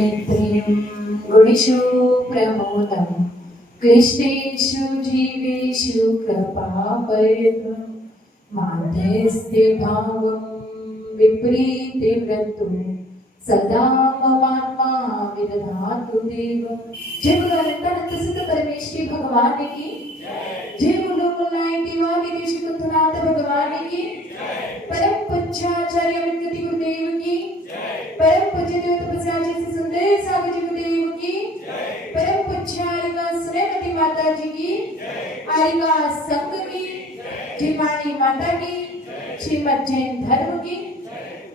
नित्यं गुणेषु प्रमोदं क्लिष्टेषु जीवेषु कृपापयतु माध्यस्थ्यभावं विपरीतव्रतो सदा ममात्मा विदधातु देवं। जय बोलो अनंत सिद्ध परमेश्वरी भगवान की जय। बोलो नाथ भगवान की परम पूज्याचार्य विकृति गुरुदेव की परम पूज्य देव तपस्याची सुंदर सागर जी गुरुदेव की परम पूज्यारिका सुनेमती माता जी की आरिका संघ की जिमानी माता की श्रीमद जैन धर्म की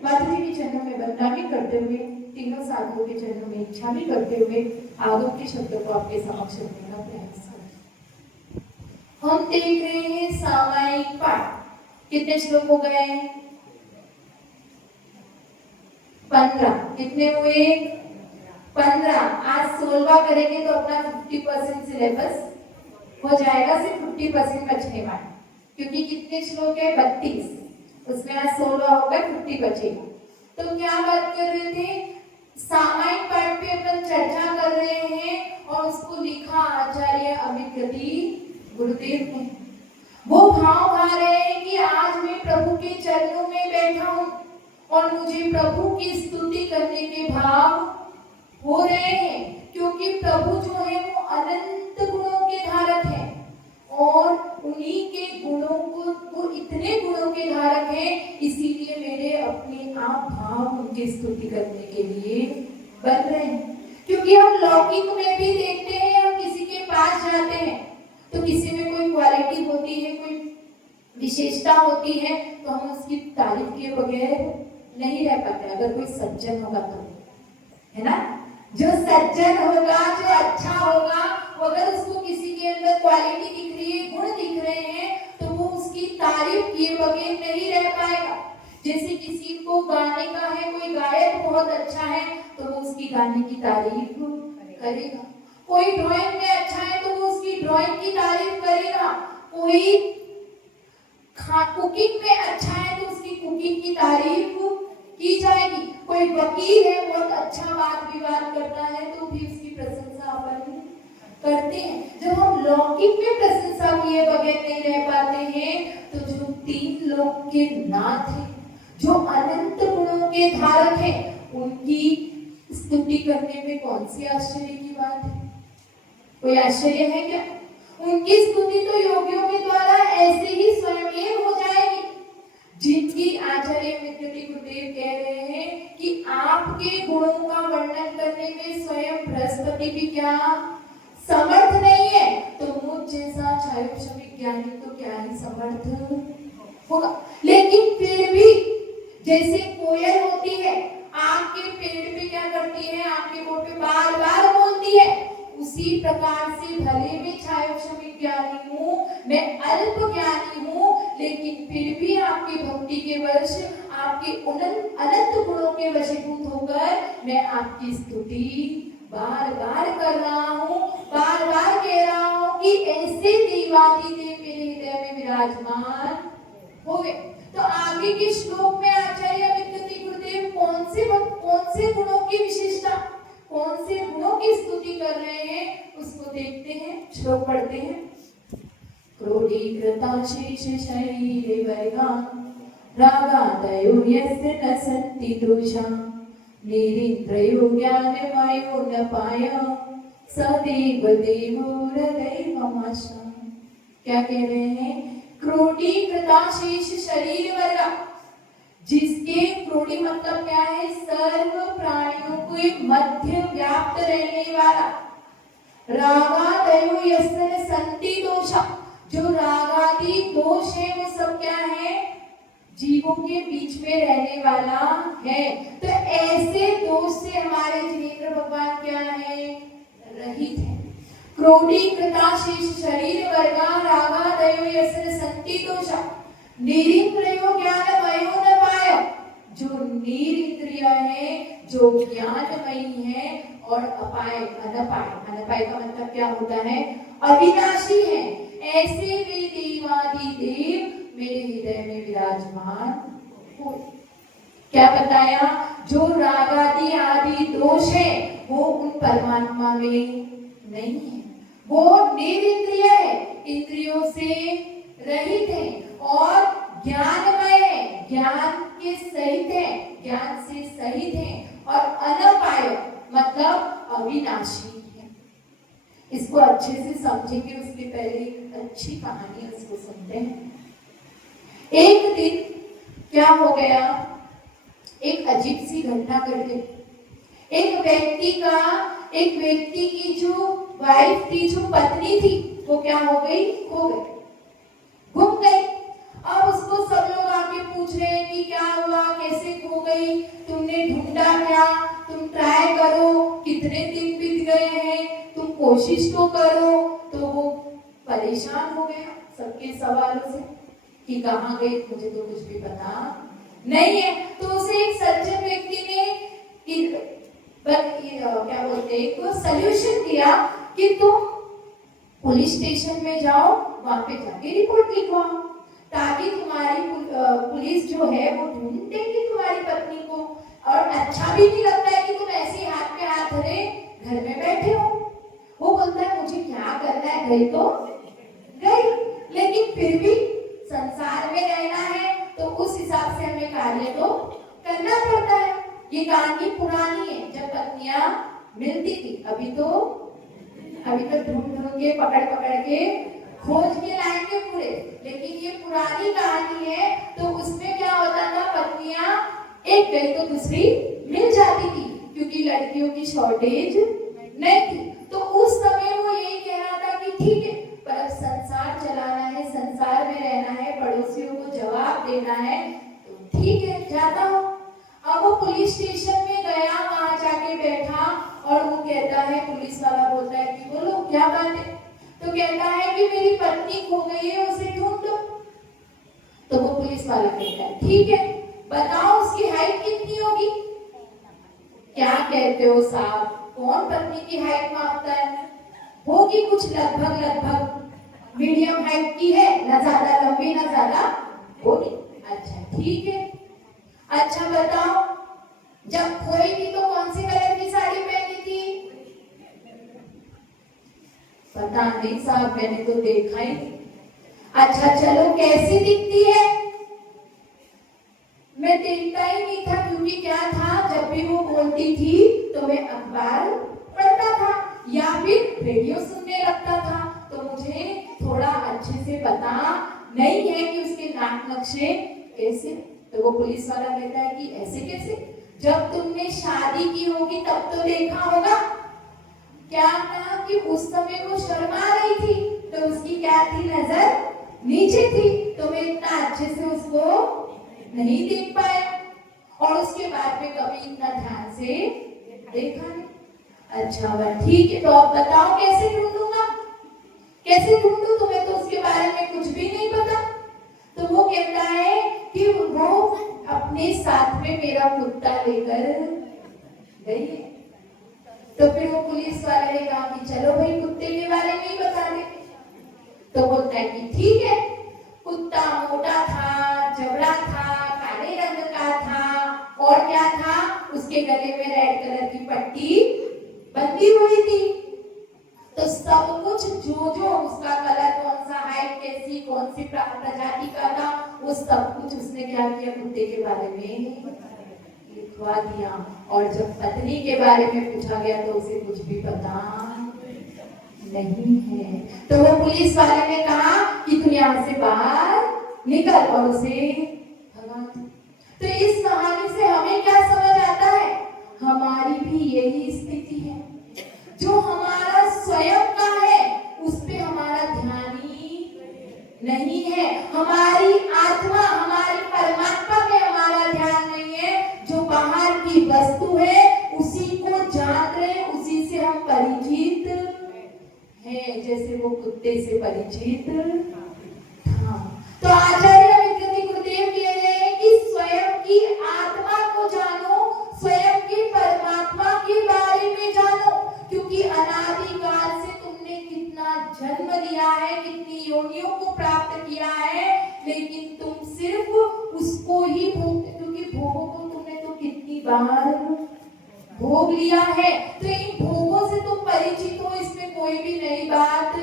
माता जी के चरणों में वंदना भी करते हुए तीनों साधुओं के चरणों में इच्छा भी करते हुए आगम के शब्दों को आपके समक्ष रखने का प्रयास करें। हम देख रहे हैं सामायिक पाठ। कितने श्लोक हो गए? 15। कितने हुए? 15। आज 16वां करेंगे तो अपना 50% सिलेबस हो जाएगा। सिर्फ 50% बचने वाला, क्योंकि कितने श्लोक है? 32। उसमें आज 16 होगा, 50 बचेगा। तो क्या बात कर रहे थे? सामायिक पाठ पे अपन चर्चा कर रहे हैं और उसको लिखा आचार्य अमिकृति गुरुदेव ने। वो भाव भा रहे हैं कि आज मैं प्रभु के चरणों में बैठा हूँ और मुझे प्रभु की स्तुति करने के भाव हो रहे हैं, क्योंकि प्रभु जो है वो अनंत गुणों के धारक है और उन्हीं के गुणों को, वो इतने गुणों के धारक हैं, इसीलिए मेरे अपने आप भाव उनकी स्तुति करने के लिए बन रहे हैं। क्योंकि हम लौकिक में भी देखते हैं, हम किसी के पास जाते हैं तो किसी में कोई क्वालिटी होती है, कोई विशेषता होती है, तो हम उसकी तारीफ किए बगैर नहीं रह पाते। अगर कोई सज्जन होगा तो, है ना, जो सज्जन होगा, जो अच्छा होगा, अगर उसको किसी के अंदर क्वालिटी दिख रही है, गुण दिख रहे हैं, तो वो उसकी तारीफ किए बगैर नहीं रह पाएगा। जैसे किसी को गाने का है, कोई गायक बहुत अच्छा है तो वो उसकी गाने की तारीफ करेगा। कोई ड्राइंग में अच्छा है तो वो उसकी ड्राइंग की तारीफ करेगा। कोई कुकिंग में अच्छा है तो उसकी कुकिंग की तारीफ की जाएगी। कोई वकील है, बहुत अच्छा वाद विवाद करता है तो भी उसकी प्रशंसा अपन करते हैं। जब हम लौकिक में प्रशंसा किए बगैर नहीं रह पाते हैं, तो जो 3 लोक के नाथ हैं, जो अनंत गुणों के धारक हैं, उनकी स्तुति करने में कौन सी आश्चर्य की बात है? कोई आश्चर्य है क्या? उनकी स्तुति तो योगियों के द्वारा ऐसे ही स्वयं हो जाएगी, जिनकी आचार्य विकृति गुरुदेव कह रहे हैं कि आपके गुणों का वर्णन करने में स्वयं बृहस्पति भी क्या समर्थ नहीं है, तो मुझ जैसा छायोक्षमिक ज्ञानी तो क्या ही समर्थ होगा। लेकिन फिर भी जैसे कोयल होती है, आम के पेड़ पे क्या करती है? आम के बोट पे बार बार बोलती है। उसी प्रकार से भले मैं छायोक्षमिक ज्ञानी हूँ, मैं अल्प ज्ञानी हूँ, लेकिन फिर भी आपकी भक्ति के वश, आपके अनंत गुणों के वशीभूत होकर मैं आपकी स्तुति बार बार कर रहा हूँ, बार बार कह रहा हूँ कि ऐसे देवादिदेव मेरे हृदय में विराजमान होवे। तो आगे के श्लोक में आचार्य विकृति गुरुदेव कौन से गुणों की विशेषता, कौन से गुणों की स्तुति कर रहे हैं, उसको देखते हैं। श्लोक पढ़ते हैं। क्रोधीकृता शेष शरीरे वर्गा रागादयो यस्य न सन्ति दोषा निरिन्द्रयो ज्ञानमयो न पाय सदैव देवो हृदय ममाशा। क्या कह रहे हैं? क्रोधीकृता शेष शरीर वर्गा, जिसके क्रोधी मतलब क्या है? सर्व प्राणियों के मध्य व्याप्त रहने वाला। रागादयो यस्य न सन्ति दोषा, जो रागादि दोष है वो सब क्या है? जीवों के बीच में रहने वाला है। तो ऐसे दोष से हमारे जिनेंद्र भगवान क्या है? रहित है। क्रोधीकृता शेष शरीर वर्गा रागादयो यस्य न सन्ति दोषा निरिन्द्रयो ज्ञानमयो न पाय, जो निरिंद्रिय है, जो ज्ञानमयी है और अपाय अनपाय का मतलब क्या होता है? अविनाशी है। ऐसे वे देवादिदेव मेरे हृदय में विराजमान हो। क्या बताया? जो रागादि आदि दोष है वो उन परमात्मा में नहीं है, वो निरिंद्रिय है, इंद्रियों से रहित है और ज्ञानमय है, ज्ञान के सहित है, ज्ञान से सहित है और अनपाय मतलब अविनाशी है। इसको अच्छे से समझेंगे उसके पहले अच्छी कहानी उसको सुनते हैं। एक दिन क्या हो गया, एक अजीब सी घटना घट गई। एक व्यक्ति की जो वाइफ थी, जो पत्नी थी, वो क्या हो गई? खो गई, गुम गई। अब उसको सब लोग आके पूछ रहे हैं कि क्या हुआ, कैसे खो गई, तुमने ढूंढा क्या, तुम ट्राई करो, कितने दिन बीत गए हैं, तुम कोशिश तो करो। तो वो परेशान हो गया सबके सवालों से कि कहाँ गई, मुझे तो कुछ भी पता नहीं है। तो उसे एक सज्जन व्यक्ति ने क्या बोलते हैं, एक सल्यूशन दिया कि तुम पुलिस स्टेशन में जाओ, वहां पे जाके रिपोर्ट लिखवाओ, ताकि तुम्हारी पुलिस जो है वो ढूंढ देगी तुम्हारी पत्नी को। और अच्छा भी नहीं लगता है कि तुम ऐसे हाथ पे हाथ धरे घर में बैठे हो। वो बोलता है मुझे क्या करना है, गई तो गई, लेकिन फिर भी संसार में रहना है तो उस हिसाब से हमें कार्य तो करना पड़ता है। ये कहानी पुरानी है, जब पत्नियां मिलती थी, अभी तो ढूंढ के पकड़ के खोज के लाएंगे पूरे, लेकिन ये पुरानी कहानी है। तो उसमें क्या होता था, पत्नियां एक गई तो दूसरी मिल जाती थी, क्योंकि लड़कियों की शॉर्टेज नहीं थी। तो उस समय वो यही कह रहा था कि ठीक है, पर अब संसार चलाना है, संसार में रहना है, पड़ोसियों को जवाब देना है, तो ठीक है जाता हूँ। अब वो पुलिस स्टेशन में गया, वहां जाके बैठा और वो कहता है, पुलिस वाला बोलता है कि बोलो क्या बात है? तो कहता है कि मेरी पत्नी खो गई है, उसे ढूंढो। तो वो पुलिस वाला कहता है ठीक है, बताओ उसकी हाइट कितनी होगी? क्या कहते हो साहब, कौन पत्नी की हाइट मापता है? होगी कुछ लगभग मीडियम हाइट की है, ना ज्यादा लंबी ना ज्यादा होगी। अच्छा ठीक है, अच्छा बताओ जब खोई थी तो कौन सी कलर की साड़ी पहनी थी? पता नहीं साहब, मैंने तो देखा ही नहीं। अच्छा चलो कैसी दिखती है? मैं देखता ही नहीं था, क्योंकि क्या था, जब भी वो बोलती थी तो मैं अखबार पढ़ता था या फिर रेडियो सुनने लगता था, तो मुझे थोड़ा अच्छे से पता नहीं है कि उसके नाक नक्शे कैसे। तो वो पुलिस वाला कहता है कि ऐसे कैसे, जब तुमने शादी की होगी तब तो देखा होगा। क्या था कि उस समय वो शर्मा रही थी, तो उसकी क्या थी, नजर नीचे थी, तो मैं इतना अच्छे से उसको नहीं देख पाया, और उसके बाद में कभी इतना ध्यान से देखा नहीं। अच्छा वह ठीक है, तो अब बताओ कैसे ढूंढूंगा, कैसे ढूंढूं, तुम्हें तो उसके बारे में कुछ भी नहीं पता। तो वो कहता है कि वो अपने साथ में मेरा कुत्ता लेकर गई है। तो फिर वो पुलिस वाले ने कहा कि चलो भाई कुत्ते के बारे में ही बता दे। तो बोलता है कि ठीक है, कुत्ता मोटा था, जबड़ा था, काले रंग का था, और क्या था, उसके गले में रेड कलर की पट्टी बंधी हुई थी। तो सब कुछ जो उसका कलर कौन सा, हाइट कैसी, कौन सी प्रजाति का था, वो सब कुछ उसने क्या किया, कुत्ते के बारे में लिखवा दिया। और जब पत्नी के बारे में पूछा गया तो उसे कुछ भी पता नहीं है। तो वो पुलिस वाले ने कहा कि तू यहाँ से बाहर निकल, और उसे भगा दो। तो इस कहानी से हमें क्या समझ आता है, हमारी भी यही स्थिति है, जो हमारा स्वयं का है उस पे हमारा ध्यान ही नहीं है, हमारी आत्मा, हमारी परमात्मा पे हमारा ध्यान नहीं है। जो बाहर की वस्तु है उसी को जान रहे, उसी से हम परिचित हैं, जैसे वो कुत्ते से परिचित था। तो आचार्य विद्यार्थी गुरुदेव कह रहे हैं कि स्वयं की आत्मा को जानो, स्वयं की परमात्मा के बारे में जानो, क्योंकि अनादिकाल से तुमने कितना जन्म लिया है, कितनी योनियों को प्राप्त किया है, लेकिन तुम सिर्फ उसको ही भोगते, क्योंकि भोगों को तुमने लिया है, तो इन भोगों से तुम परिचित हो, इसमें कोई भी नई बात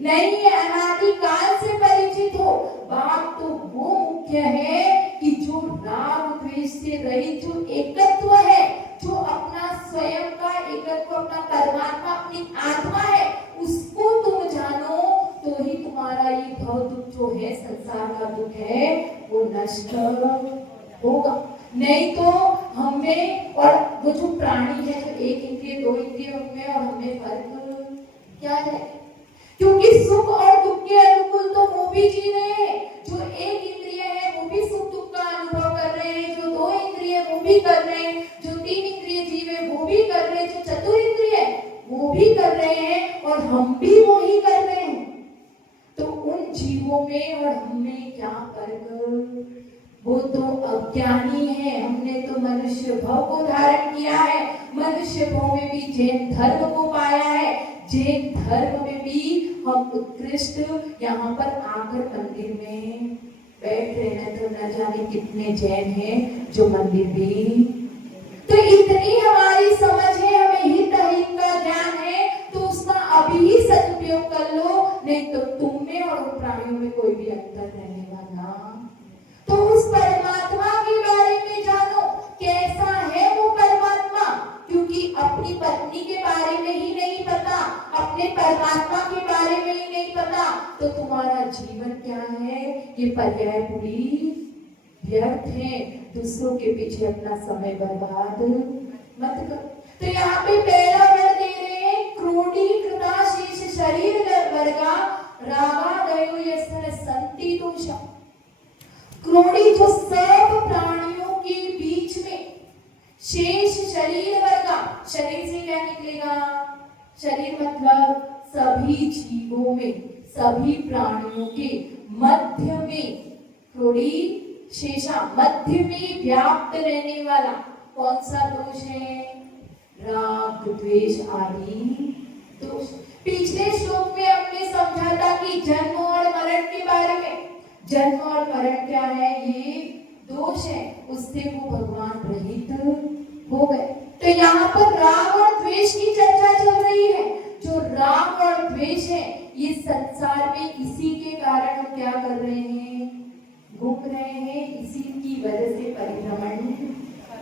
नहीं है, अनादिकाल से परिचित हो। बात तो वो मुख्य है कि जो राग द्वेष से रहित जो एकत्व है, जो अपना स्वयं का एकत्व, अपना परमात्मा, अपनी आत्मा है, उसको तुम जानो, तो ही तुम्हारा ये भव दुख जो है, संसार का दुख है, वो नष्ट होगा। नहीं तो हमें और वो जो प्राणी है, जो एक इंद्रिय दो इंद्रिय में और हमें फर्क क्या है? क्योंकि सुख और दुख के अनुकूल तो वो भी जी रहे हैं, जो एक इंद्रिय है वो भी सुख दुख का अनुभव कर रहे हैं, जो दो इंद्रिय वो भी कर रहे हैं, जो तीन इंद्रिय जीव है वो भी कर रहे हैं, जो चतुर इंद्रिय है वो भी कर रहे हैं, और हम भी वो ही कर रहे हैं। तो उन जीवों में और हमें क्या फर्क? वो तो अज्ञानी है, हमने तो मनुष्य भव को धारण किया है, मनुष्य भव में भी जैन धर्म को पाया है, जैन धर्म में भी हम उत्कृष्ट यहाँ पर आकर मंदिर में बैठ रहे हैं, तो न जाने कितने जैन हैं जो मंदिर भी। तो इतनी हमारी समझ है, हमें हित अहित का ज्ञान है, तो उसका अभी ही सदुपयोग कर लो, नहीं तो तुम में और प्राणियों में कोई भी अंतर रहने वाला। तो उस परमात्मा के बारे में जानो, कैसा है वो परमात्मा, क्योंकि अपनी पत्नी के बारे में ही नहीं पता, अपने परमात्मा के बारे में ही नहीं पता, तो तुम्हारा जीवन क्या है? ये पर्याय पूरी व्यर्थ है, दूसरों के पीछे अपना समय बर्बाद मत करो। तो यहाँ पे पहला वर्ण दे रहे हैं, क्रोधी कृताशीष शरीर वर्गा रागा दयो यस्न संति दोषा। क्रोधी जो सब प्राणियों के बीच में शेष शरीर वर्गा, शरीर से क्या निकलेगा? शरीर मतलब सभी जीवों में, सभी प्राणियों के मध्य में, क्रोधी शेषा मध्य में व्याप्त रहने वाला कौन सा दोष है? राग द्वेष आदि दोष। पिछले श्लोक में हमने समझा था कि जन्म और मरण के बारे में, जन्म और मरण क्या है? ये दोष है, उससे वो भगवान रहित हो गए। तो यहाँ पर राग और द्वेष की चर्चा चल रही है। जो राग और द्वेष है, ये संसार में इसी के कारण हम क्या कर रहे हैं? घूम रहे हैं, इसी की वजह से परिभ्रमण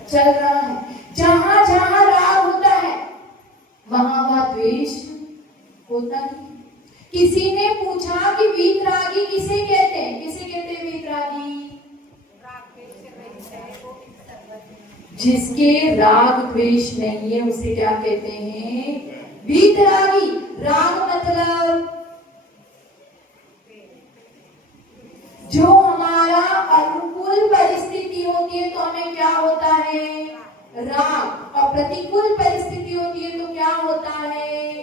चल रहा है। जहां जहां राग होता है वहां वहां द्वेष होता है। किसी ने पूछा कि वीतरागी किसे कहते हैं? किसे कहते हैं वीतरागी? जिसके राग द्वेष नहीं है उसे क्या कहते हैं? वीतरागी। राग मतलब जो हमारा अनुकूल परिस्थिति होती है तो हमें क्या होता है? राग। और प्रतिकूल परिस्थिति होती है तो क्या होता है?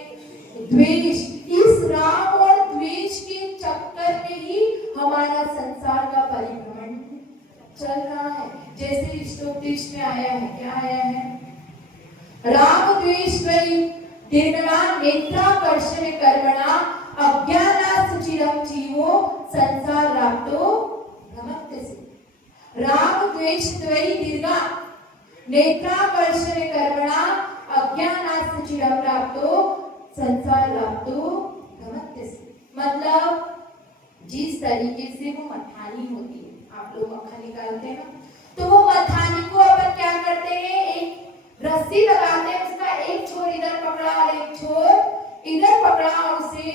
द्वेष। इस राग और द्वेष के चक्कर में ही हमारा संसार का परिभ्रमण चल रहा है। जैसे स्तोत्रिश में आया है, क्या आया है? राग द्वेष निर्णा नेत्राकर्षण कर्मणा अज्ञानासुचिरम जीवो संसार राप्तो भ्रमत्यसे। राग द्वेष द्वयी दीर्घा नेत्राकर्षण कर्मणा अज्ञानासुचिरम राप्तो संसार राप्तो भ्रमत्यसे। मतलब जिस तरीके से वो मथानी होती है, आप लोग मक्खन निकालते हैं ना, तो वो मथानी को अपन क्या करते हैं? एक रस्सी लगाते हैं, उसका एक छोर इधर पकड़ा और एक छोर इधर पकड़ा और उसे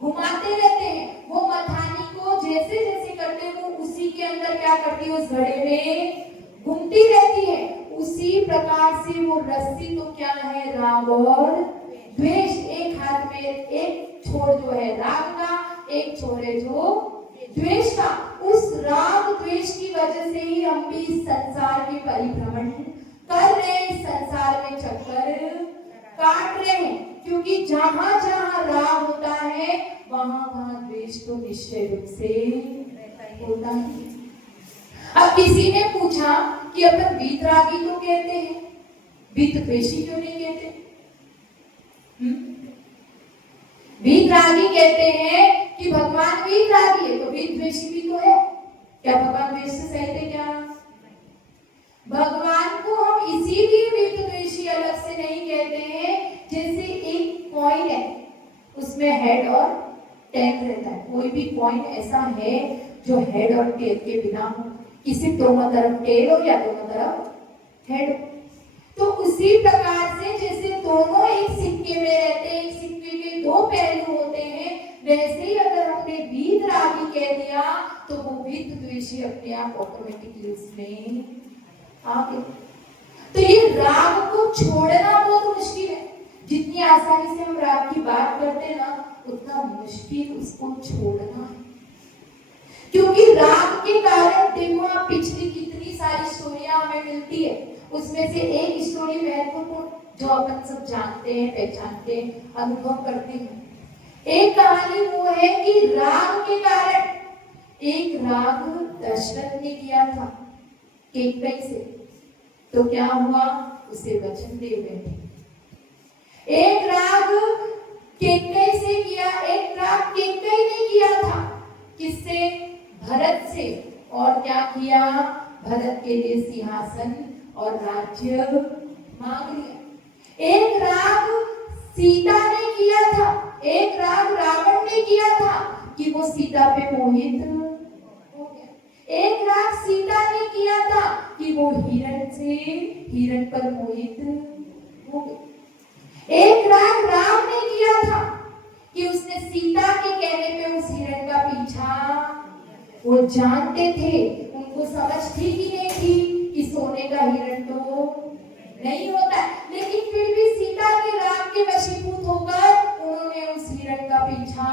घुमाते रहते हैं। वो मथानी को जैसे जैसे करते हैं वो उसी के अंदर क्या करती है? उस घड़े में घूमती रहती है। उसी प्रकार से वो रस्सी तो क्या है? राग और द्वेष। एक हाथ में एक छोर जो है राग का, एक छोर है जो द्वेष का। उस राग द्वेष की वजह से ही हम भी संसार के परिभ्रमण कर रहे हैं, संसार में चक्कर काट रहे हैं, क्योंकि जहां जहां राग होता है वहां वहां द्वेष तो निश्चय रूप से होता है। अब किसी ने पूछा कि अपन वीतरागी तो कहते हैं, वीतद्वेषी क्यों नहीं कहते? वीतरागी कहते हैं कि भगवान वीतरागी है, तो वीतद्वेषी भी तो है। क्या भगवान द्वेष से सहित है क्या? भगवान को हम इसीलिए वीतद्वेषी ऋषि अलग से नहीं कहते हैं। जैसे एक कॉइन है, उसमें हेड और टेल रहता है। कोई भी कॉइन ऐसा है जो हेड और टेल के बिना हो, किसी दोनों तरफ टेल हो या दोनों तरफ हेड हो। तो उसी प्रकार से जैसे दोनों एक सिक्के में रहते हैं, एक सिक्के के दो पहलू होते हैं, वैसे ही अगर हमने वीतरागी कह दिया तो वो वीत द्वेषी अपने आप ऑटोमेटिकली उसमें आ गए। तो ये राग को छोड़ना बहुत मुश्किल है। जितनी आसानी से हम राग की बात करते हैं ना, उतना मुश्किल उसको छोड़ना है। क्योंकि राग के कारण देखो, आप पिछली कितनी सारी स्टोरियां हमें मिलती है, उसमें से एक स्टोरी महत्वपूर्ण जो अपन सब जानते हैं, पहचानते हैं, अनुभव करते हैं। एक कहानी वो है कि राग के कारण, एक राग दशरथ ने किया था कैकेयी से, तो क्या हुआ, उसे वचन दे बैठे। एक राग कैकेयी से किया, एक राग कैकेयी ने किया था किससे, भरत से, और क्या किया, भरत के लिए सिंहासन और राज्य मांग लिया। एक राग सीता ने किया था, एक राग रावण ने किया था कि वो सीता पे मोहित हो गया। एक राग सीता ने किया था कि वो हिरण पर मोहित हो गई। एक राग राम ने किया था कि उसने सीता के कहने पे उस हिरण का पीछा, वो जानते थे, उनको समझ थी कि नहीं थी कि सोने का हिरण तो नहीं होता, लेकिन फिर भी सीता के राग के वशीभूत होकर उन्होंने उस हिरण का पीछा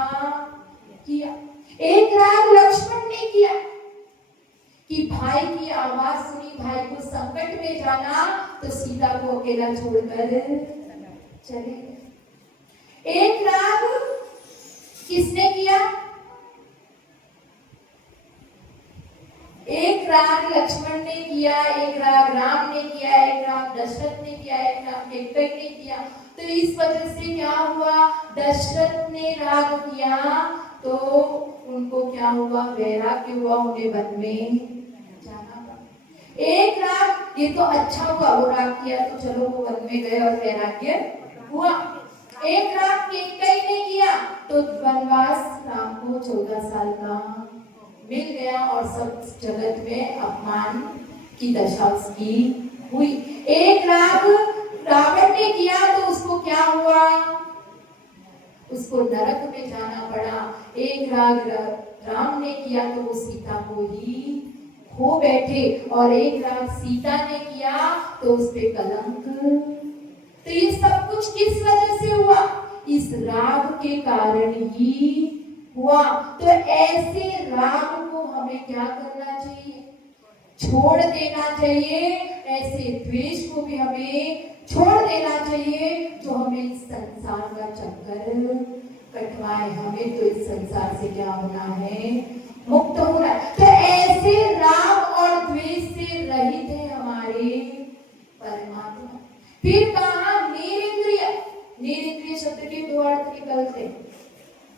किया। एक राग लक्ष्मण ने किया कि भाई की आवाज सुनी, भाई को संकट में जाना, तो सीता को अकेला छोड़कर चले। एक राग किसने किया, एक राग लक्ष्मण ने किया, एक राग राम ने किया, एक राग दशरथ ने किया, एक राग कैकेयी ने किया। तो इस वजह से क्या हुआ, दशरथ ने राग किया तो उनको क्या हुआ, वैराग्य हुआ, उन्हें वन में जाना पड़ा। एक राग, ये तो अच्छा हुआ, वो राग किया तो चलो वो वन में गए और वैराग्य हुआ। एक राग कैकेयी ने किया तो वनवास राम को 14 साल का मिल गया और सब जगत में अपमान की दशा उसकी हुई। एक राग रावण ने किया तो उसको क्या हुआ, उसको नरक में जाना पड़ा। एक राग राम ने किया तो वो सीता को ही खो बैठे, और एक राग सीता ने किया तो उस पे कलंक। तो ये सब कुछ किस वजह से हुआ, इस राग के कारण ही हुआ। तो ऐसे राग को हमें क्या करना चाहिए, छोड़ देना चाहिए। ऐसे द्वेष को भी हमें छोड़ देना चाहिए जो हमें इस संसार का चक्कर कटवाए। हमें तो इस संसार से क्या होना है, मुक्त होना है। तो ऐसे राग और द्वेष से रहित है हमारे परमात्मा। फिर कहा निरिंद्रिय, निरिंद्रिय शब्द के दो अर्थ निकलते हैं।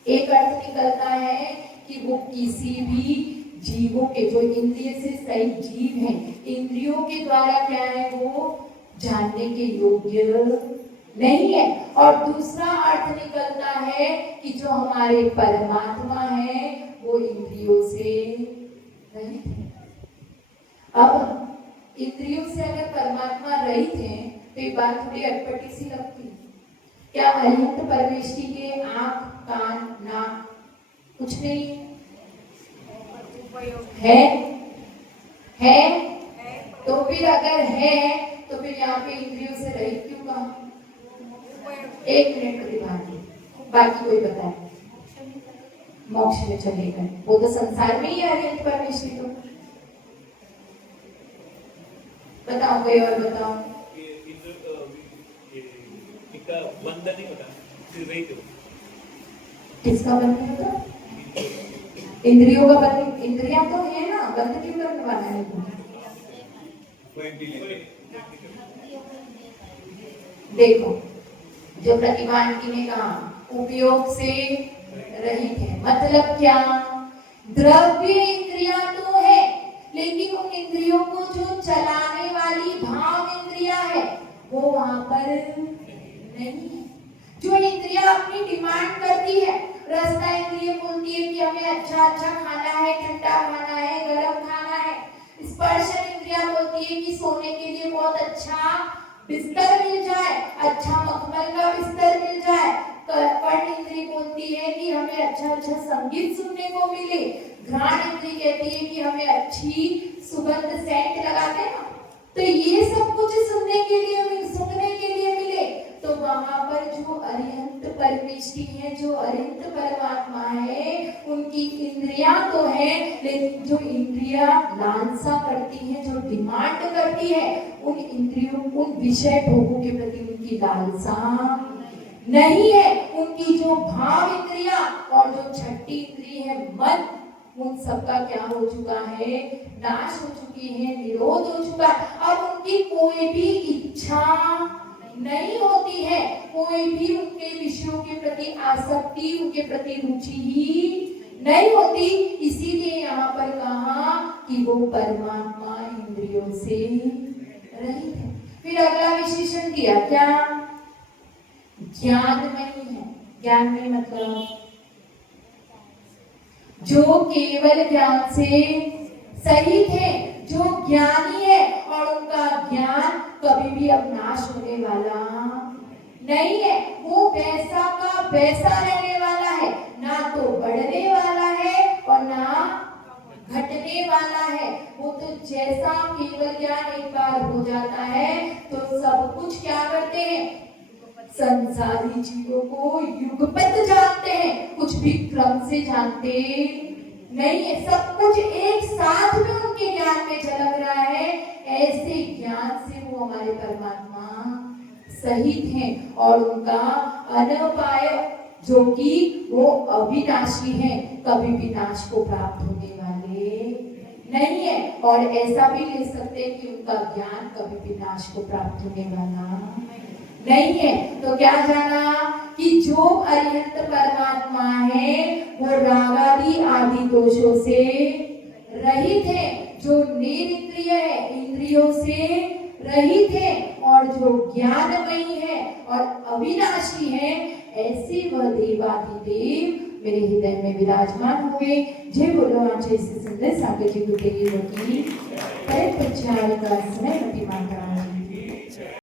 एक अर्थ निकलता है कि वो किसी भी जीवों के, जो इंद्रिय से सहित जीव हैं, इंद्रियों के द्वारा क्या है, वो जानने के योग्य नहीं है। और दूसरा अर्थ निकलता है कि जो हमारे परमात्मा है वो इंद्रियों से रहित है। अब इंद्रियों से अगर परमात्मा रहित है तो ये बात थोड़ी अटपटी सी लगती है। क्या अनंत परमेश्वरी के आंख, कान, नाक कुछ नहीं है? तो फिर अगर है तो फिर यहाँ पे इंद्रियों से रहित क्यों कहा? एक मिनट प्रतिभागी, बाकी कोई बताए। मोक्ष में चले गए, वो तो संसार में ही है अनंत परमेश्वरी। तो बताओ कोई और बताओ। बंधन नहीं होता, किसका बंधन होता? इंद्रियों का बंधन। इंद्रियां तो है ना, बंध क्यों करवाना है? देखो, जो प्रतिभा आंटी ने कहा उपयोग से रहित है, मतलब क्या, द्रव्य इंद्रियां तो है, लेकिन उन इंद्रियों को जो चलाने वाली भाव इंद्रियां है वो वहां पर नहीं है। जो इंद्रियां अपनी डिमांड करती है, रसना इंद्रिय बोलती है कि हमें अच्छा अच्छा खाना है, ठंडा खाना है, गर्म खाना है। स्पर्श इंद्रिया बोलती है कि सोने के लिए बहुत अच्छा बिस्तर मिल जाए, अच्छा मखमल का बिस्तर मिल जाए। कर्ण इंद्रिय बोलती है कि हमें अच्छा अच्छा संगीत सुनने को मिले। घ्राण इंद्रिय कहती है कि हमें अच्छी सुगंध सेंट लगाते हैं ना, तो ये सब कुछ सुनने के लिए मिले। तो वहां पर जो अरिहंत परमेष्टि है, जो अरिहंत परमात्मा है, उनकी इंद्रियां तो है, लेकिन जो इंद्रियां लालसा करती है, जो डिमांड करती है, उन इंद्रियों, उन विषय भोगों के प्रति उनकी लालसा नहीं है। उनकी जो भाव इंद्रियां और जो छठी इंद्रिय है मन, उन सबका क्या हो चुका है, नाश हो चुकी है, निरोध हो चुका है। अब उनकी कोई भी इच्छा नहीं होती है, कोई भी उनके विषयों के प्रति आसक्ति, उनके प्रति रुचि ही नहीं होती। इसीलिए यहाँ पर कहा कि वो परमात्मा इंद्रियों से रहित है। फिर अगला विशेषण दिया क्या, ज्ञानमयी है। ज्ञानमयी मतलब जो केवल ज्ञान से सहित है, जो ज्ञानी है और उनका ज्ञान कभी भी अब नाश होने वाला नहीं है। वो वैसा का वैसा रहने वाला है, ना तो बढ़ने वाला है और ना घटने वाला है। वो तो जैसा केवल ज्ञान एक बार हो जाता है तो सब कुछ क्या करते हैं, संसारी जीवों को युगपत जानते हैं, कुछ भी क्रम से जानते नहीं है। सब कुछ एक साथ में उनके ज्ञान में झलक रहा है। ऐसे ज्ञान से वो हमारे परमात्मा सहित हैं और उनका अनपाय जो कि वो अविनाशी है, कभी भी नाश को प्राप्त होने वाले नहीं है। और ऐसा भी ले सकते हैं कि उनका ज्ञान कभी भी नाश को प्राप्त होने वाला नहीं है। तो क्या जाना कि जो अरिहंत परमात्मा है वो रागादि आदि दोषों से रहित है, जो निरिंद्रिय है, इंद्रियों से रहित है और जो ज्ञानमयी है और अविनाशी है, ऐसे वह देवाधिदेव मेरे हृदय में विराजमान हुए। जय बोलो आंचे से सुंदर सागर जी को तेरी होती है। पर प्रचार का समय मति मात्रा